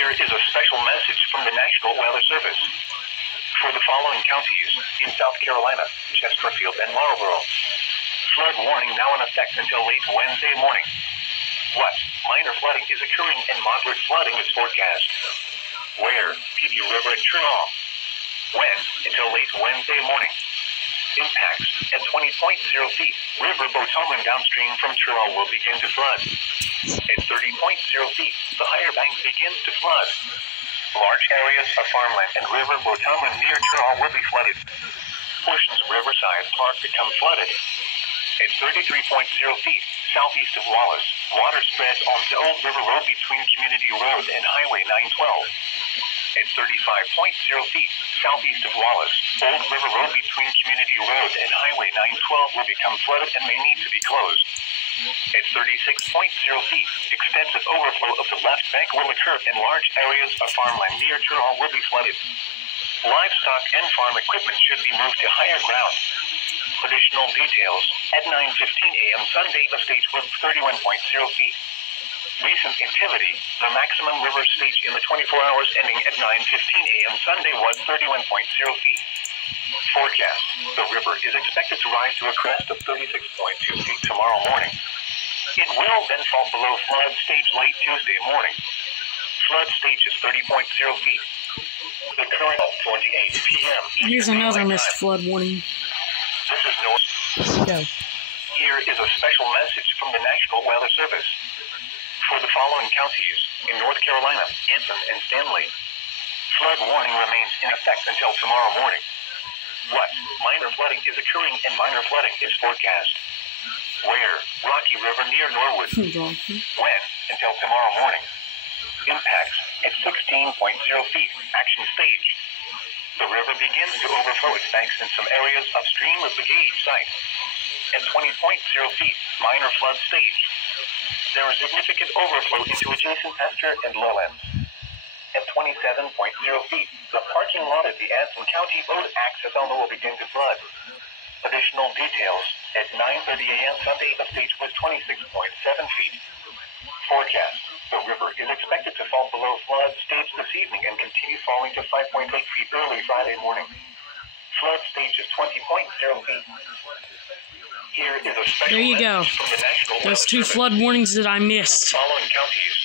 Here is a special message from the National Weather Service. For the following counties in South Carolina, Chesterfield, and Marlboro, flood warning now in effect until late Wednesday morning. What minor flooding is occurring and moderate flooding is forecast. Where? PB River at Trinidad. When? Until late Wednesday morning. Impacts at 20.0 feet. River Botoman downstream from Trinidad will begin to flood. At 30.0 feet, the higher bank begins to flood. Large areas of farmland and River Botoman near Trinidad will be flooded. Portions of Riverside Park become flooded. At 33.0 feet, southeast of Wallace, water spreads onto Old River Road between Community Road and Highway 912. At 35.0 feet, southeast of Wallace, Old River Road between Community Road and Highway 912 will become flooded and may need to be closed. At 36.0 feet, extensive overflow of the left bank will occur and large areas of farmland near Trinidad will be flooded. Livestock and farm equipment should be moved to higher ground. Additional details at 9:15 a.m. Sunday, the stage was 31.0 feet. Recent activity, the maximum river stage in the 24 hours ending at 9:15 a.m. Sunday was 31.0 feet. Forecast, the river is expected to rise to a crest of 36.2 feet tomorrow morning. It will then fall below flood stage late Tuesday morning. Flood stage is 30.0 feet. The current 28 p.m. Here's another missed flood warning. This is Go. Here is a special message from the National Weather Service. For the following counties in North Carolina, Anson and Stanley, flood warning remains in effect until tomorrow morning. What minor flooding is occurring and minor flooding is forecast. Where? Rocky River near Norwood. When? Until tomorrow morning. Impacts at 16.0 feet. Action stage. The river begins to overflow its banks in some areas upstream of the gauge site. At 20.0 feet, minor flood stage. There is significant overflow into adjacent pasture and lowlands. At 27.0 feet, the parking lot at the Anson County Road access tunnel will begin to flood. Additional details at 9:30 a.m. Sunday, the stage was 26.7 feet. Forecast, the river is expected to fall below flood stage this evening and continue falling to 5.8 feet early Friday morning. Flood stage is 20.0 feet. Here is a special there you go. From the National Those Weather two Service. flood warnings that I missed. Following counties